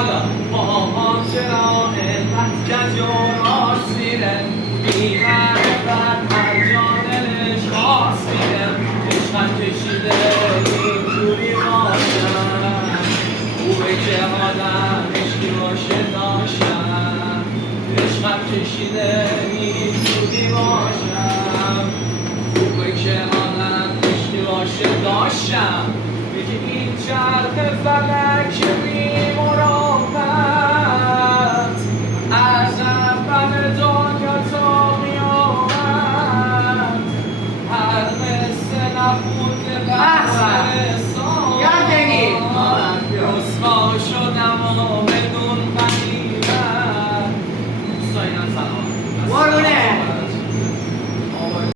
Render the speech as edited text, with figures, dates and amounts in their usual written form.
حالا ماها چرا انقدر کج و راسیره بی معرفت هر جا دلش خواست میره عشقم کشیده اینجوری باشم خوبه که آدم عشقی باشه داشتم عشقم کشیده اینجوری باشم خوبه که آدم عشقی باشه داشتم یکی این چرخ فلک بی‌مراقبت از اول دنیا تا قیامت هر قصه نخونده بحث رسان رسوا شدم و